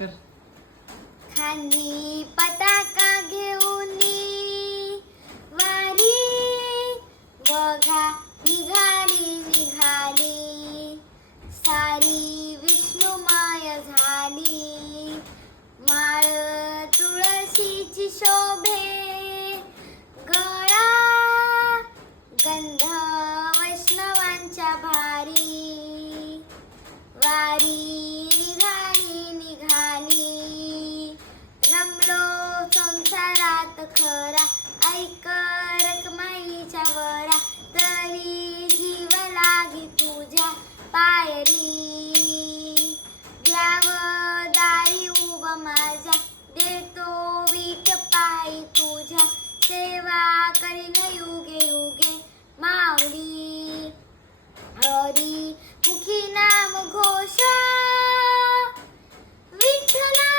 कर. खांदी पताका घेऊन वारी बघा निघाली निघाली सारी विष्णुमाय झाली. माळ तुळशीची शोभे गळा गंध वैष्णवांच्या भारी. वारी निघाली निघाली रमलो संसारात खरा ऐक रखमाईच्या वरा. तरी जीव लागी तुझ्या पायरी द्यावदारी उभ माझ्या देतो वीट पायी तुझ्या. सेवा करीन युगे युगे माऊली. हरी मुखी नाम घोष विठ्ठला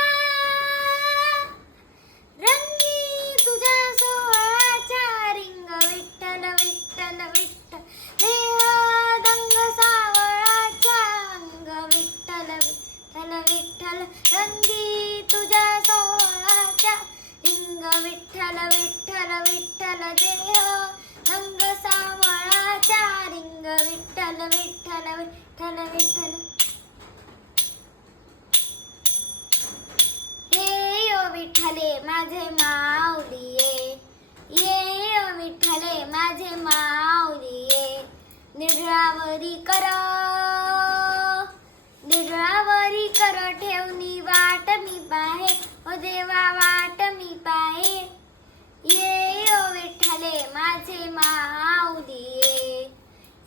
रंगी तुझ्या सोहळ्याच्या रिंग. विठ्ठल विठ्ठल विठ्ठल देह दंग सावळाच्या अंग. विठ्ठल विठ्ठल विठ्ठल रंगी तुझ्या सोहळ्याच्या रिंग. विठ्ठल विठ्ठल विठ्ठल देह दंग सावळाच्या रिंग. विठ्ठल विठ्ठल विठ्ठल विठ्ठल. ये ओ विठ्ठले माझे माऊली ये ओ विठ्ठले माझे माऊली ये. निढळावरी कर ठेवणी वाट मी पाहे ओ देवा वाट मी पाहे. ये ओ विठ्ठले माझे माऊली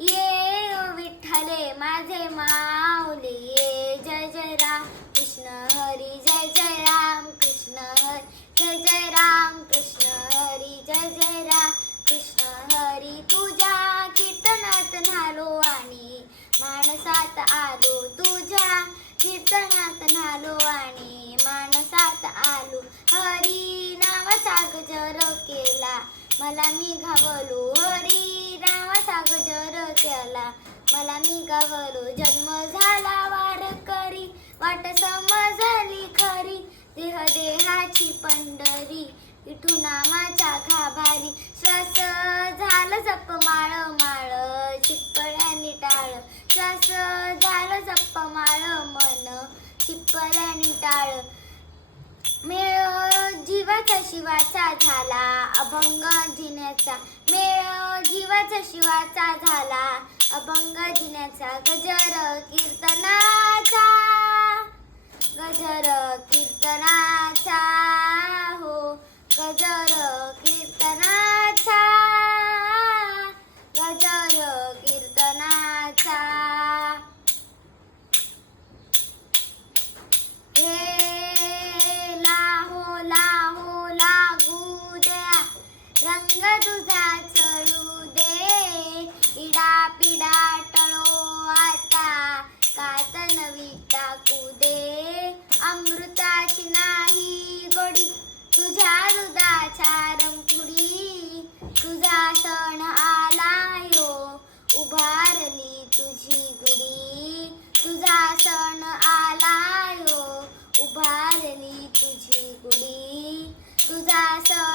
ये ओ विठ्ठले माझे माऊली ये. जय जय राम कृष्ण हरी जय जय राम कृष्ण हरी जय जय राम कृष्ण हरी जय जय राम कृष्ण हरी. तुझ्या कीर्तनात नालो आणि मानसात आलो. तुझ्या कीर्तनात नालो आणि मानसात आलो. हरी नावाचा गजर केला मला मी घावलो. हरी नावाचा गजर केला मला मी गावलो. जन्म झाला वारकरी वाट समजली खरी. देह देहाची पंढरी विठू नामाच्या गाभारी. श्वास झालं जप माळ माळ चिपळ्याने टाळ. श्वास झालं जप माळ मन चिपळ्याने टाळ. मेळ जीवाचा शिवाचा झाला अभंग जिन्याचा. मेळ जीवाचा शिवाचा झाला अभंग जिन्याचा. गजर कीर्तनाचा गजर कीर्तनाचा हो गजर कीर्तनाचा गजर कीर्तनाचा. रंग तुझा चढू दे इडा पिडा टळो आता कात नवी टाकू दे. अमृताची नाही गोडी तुझ्या दुधाच्या रंगपुडी. तुझा सण आलायो उभारली तुझी गुडी. तुझा सण आलायो उभारली तुझी गुडी. तुझा सण